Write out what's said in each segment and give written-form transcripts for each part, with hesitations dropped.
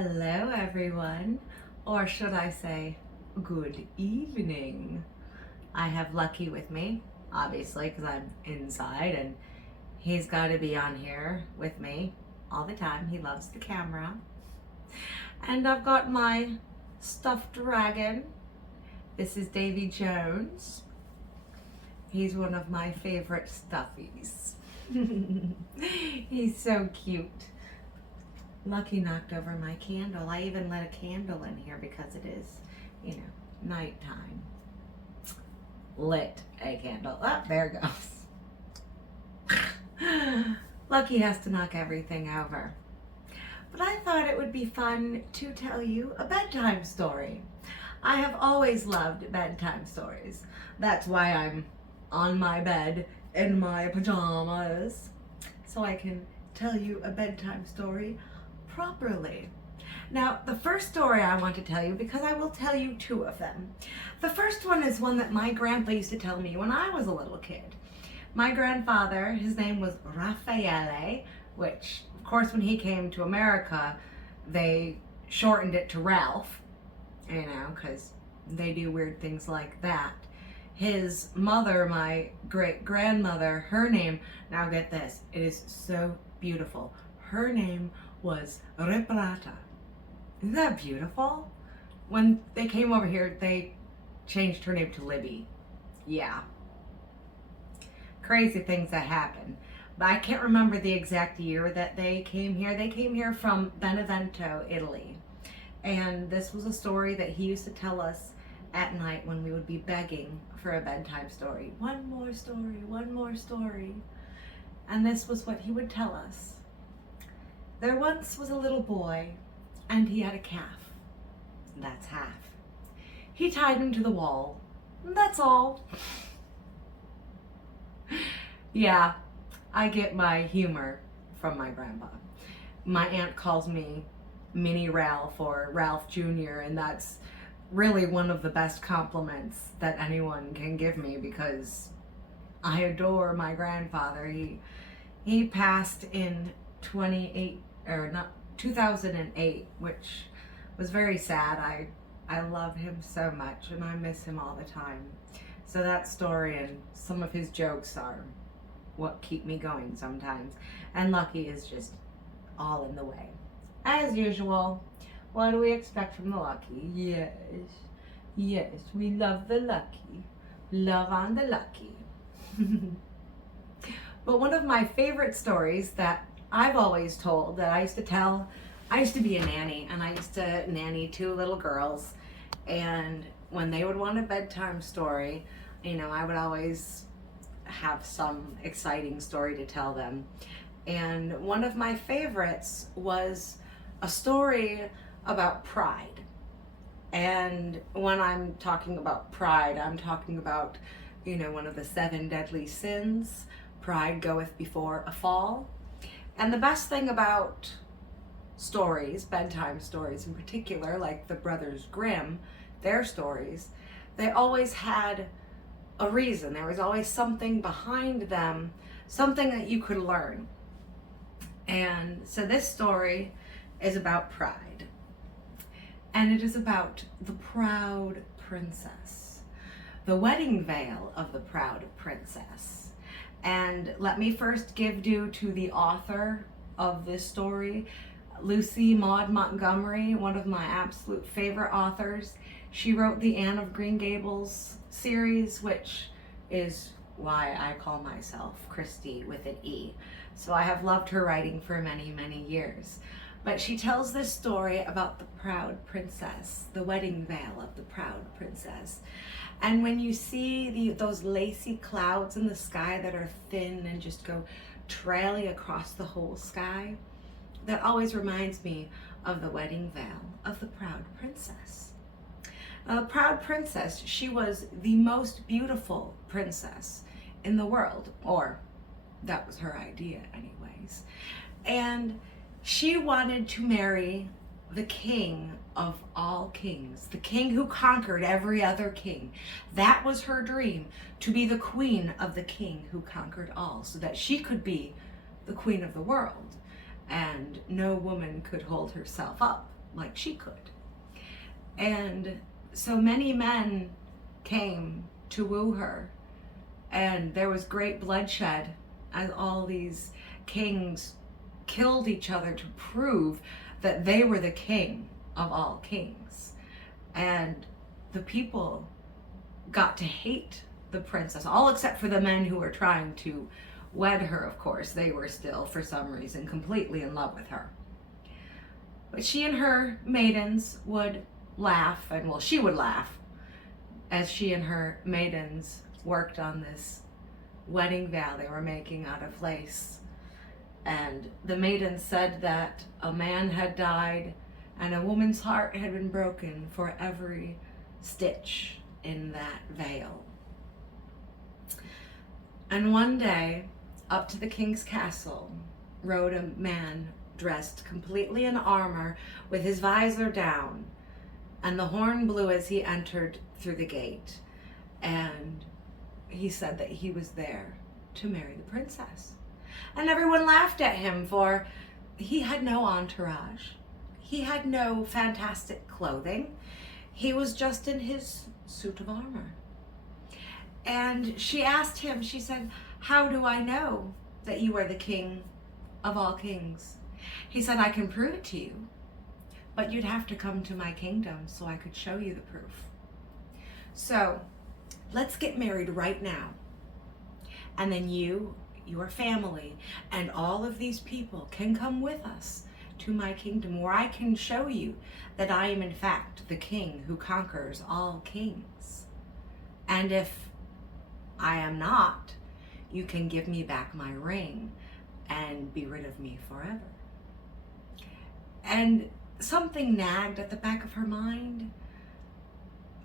Hello, everyone, or should I say, good evening. I have Lucky with me, obviously, because I'm inside and he's got to be on here with me all the time. He loves the camera. And I've got my stuffed dragon. This is Davy Jones. He's one of my favorite stuffies. He's so cute. Lucky knocked over my candle. I even lit a candle in here because it is, nighttime. Lit a candle. Oh, there it goes. Lucky has to knock everything over. But I thought it would be fun to tell you a bedtime story. I have always loved bedtime stories. That's why I'm on my bed in my pajamas, so I can tell you a bedtime story properly. Now, the first story I want to tell you, because I will tell you two of them. The first one is one that my grandpa used to tell me when I was a little kid. My grandfather, his name was Raffaele, which, of course, when he came to America, they shortened it to Ralph, because they do weird things like that. His mother, my great-grandmother, her name, now get this, it is so beautiful. Her name was Reparata. Isn't that beautiful? When they came over here, they changed her name to Libby. Yeah. Crazy things that happen. But I can't remember the exact year that they came here. They came here from Benevento, Italy. And this was a story that he used to tell us at night when we would be begging for a bedtime story. One more story, one more story. And this was what he would tell us. There once was a little boy, and he had a calf. That's half. He tied him to the wall. That's all. Yeah, I get my humor from my grandpa. My aunt calls me Mini Ralph or Ralph Jr., and that's really one of the best compliments that anyone can give me because I adore my grandfather. He passed in 2008, which was very sad. I love him so much and I miss him all the time. So that story and some of his jokes are what keep me going sometimes. And Lucky is just all in the way. As usual, what do we expect from the Lucky? Yes, we love the Lucky. Love on the Lucky. But one of my favorite stories that I've always told, that I used to tell, I used to be a nanny, and I used to nanny two little girls, and when they would want a bedtime story, I would always have some exciting story to tell them. And one of my favorites was a story about pride. And when I'm talking about pride, I'm talking about, one of the 7 deadly sins. Pride goeth before a fall. And the best thing about stories, bedtime stories in particular, like the Brothers Grimm, their stories, they always had a reason. There was always something behind them, something that you could learn. And so this story is about pride. And it is about the proud princess, the wedding veil of the proud princess. And let me first give due to the author of this story, Lucy Maud Montgomery, one of my absolute favorite authors. She wrote the Anne of Green Gables series, which is why I call myself Christy with an E. So I have loved her writing for many, many years. But she tells this story about the proud princess, the wedding veil of the proud princess. And when you see those lacy clouds in the sky that are thin and just go trailing across the whole sky, that always reminds me of the wedding veil of the proud princess. Now, the proud princess, she was the most beautiful princess in the world, or that was her idea anyways. And she wanted to marry the king of all kings, the king who conquered every other king. That was her dream, to be the queen of the king who conquered all, so that she could be the queen of the world. And no woman could hold herself up like she could. And so many men came to woo her, and there was great bloodshed as all these kings killed each other to prove that they were the king of all kings. And the people got to hate the princess, all except for the men who were trying to wed her, of course. They were still, for some reason, completely in love with her. But she and her maidens would laugh, and well, she would laugh as she and her maidens worked on this wedding veil they were making out of lace. And the maidens said that a man had died and a woman's heart had been broken for every stitch in that veil. And one day, up to the king's castle, rode a man dressed completely in armor with his visor down, and the horn blew as he entered through the gate. And he said that he was there to marry the princess. And everyone laughed at him, for he had no entourage. He had no fantastic clothing. He was just in his suit of armor. And she asked him, she said, "How do I know that you are the king of all kings?" He said, "I can prove it to you, but you'd have to come to my kingdom so I could show you the proof. So let's get married right now. And then you, your family, and all of these people can come with us to my kingdom, where I can show you that I am in fact the king who conquers all kings. And if I am not, you can give me back my ring and be rid of me forever." And something nagged at the back of her mind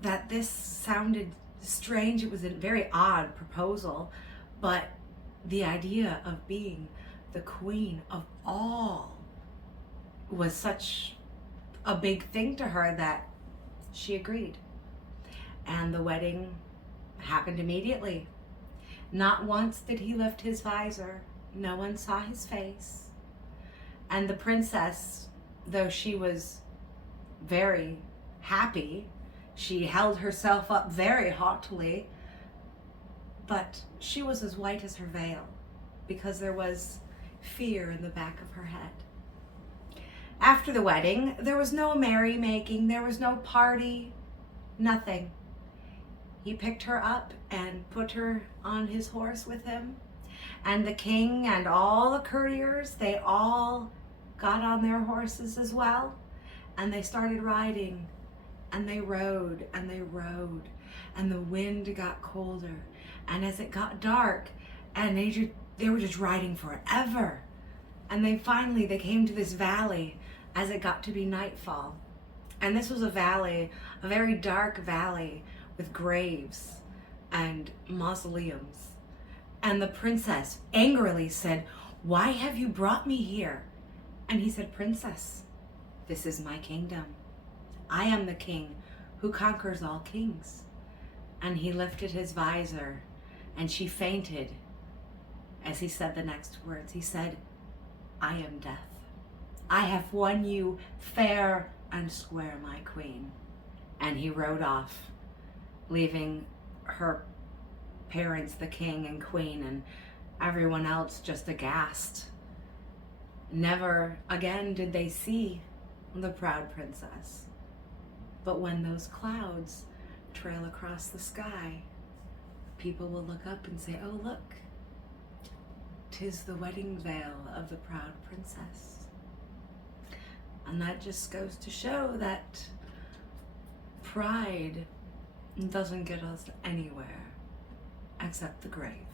that this sounded strange. It was a very odd proposal, but the idea of being the queen of all was such a big thing to her that she agreed. And the wedding happened immediately. Not once did he lift his visor. No one saw his face. And the princess, though she was very happy, she held herself up very haughtily, but she was as white as her veil because there was fear in the back of her head. After the wedding, there was no merrymaking, there was no party, nothing. He picked her up and put her on his horse with him, and the king and all the courtiers, they all got on their horses as well, and they started riding, and they rode, and they rode, and the wind got colder, and as it got dark, and they were just riding forever, and they came to this valley as it got to be nightfall. And this was a valley, a very dark valley with graves and mausoleums. And the princess angrily said, "Why have you brought me here?" And he said, "Princess, this is my kingdom. I am the king who conquers all kings." And he lifted his visor, and she fainted as he said the next words. He said, "I am death. I have won you fair and square, my queen." And he rode off, leaving her parents, the king and queen, and everyone else just aghast. Never again did they see the proud princess. But when those clouds trail across the sky, people will look up and say, "Oh, look, 'tis the wedding veil of the proud princess." And that just goes to show that pride doesn't get us anywhere except the grave.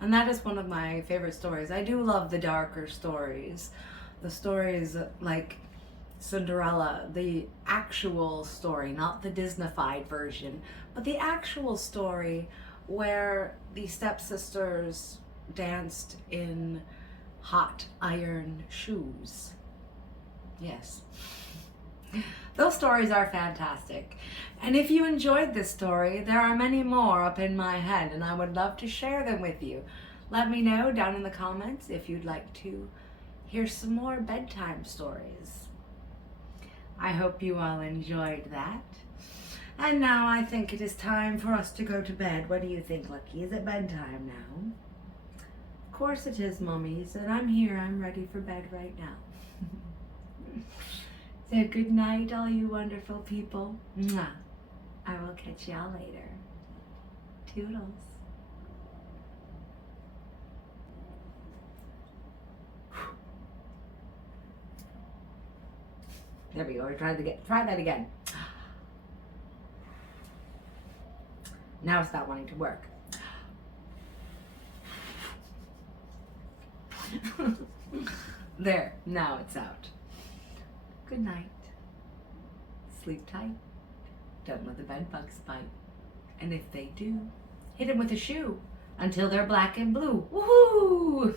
And that is one of my favorite stories. I do love the darker stories. The stories like Cinderella, the actual story, not the Disney-fied version, but the actual story where the stepsisters danced in hot iron shoes. Yes. Those stories are fantastic. And if you enjoyed this story, there are many more up in my head, and I would love to share them with you. Let me know down in the comments if you'd like to hear some more bedtime stories. I hope you all enjoyed that. And now I think it is time for us to go to bed. What do you think, Lucky? Is it bedtime now? Of course it is, Mummies, and I'm here. I'm ready for bed right now. So good night, all you wonderful people. Mwah. I will catch y'all later. Toodles. There we go. Try that again. Now it's not wanting to work. There. Now it's out. Good night. Sleep tight. Don't let the bed bugs bite. And if they do, hit them with a shoe until they're black and blue. Woohoo!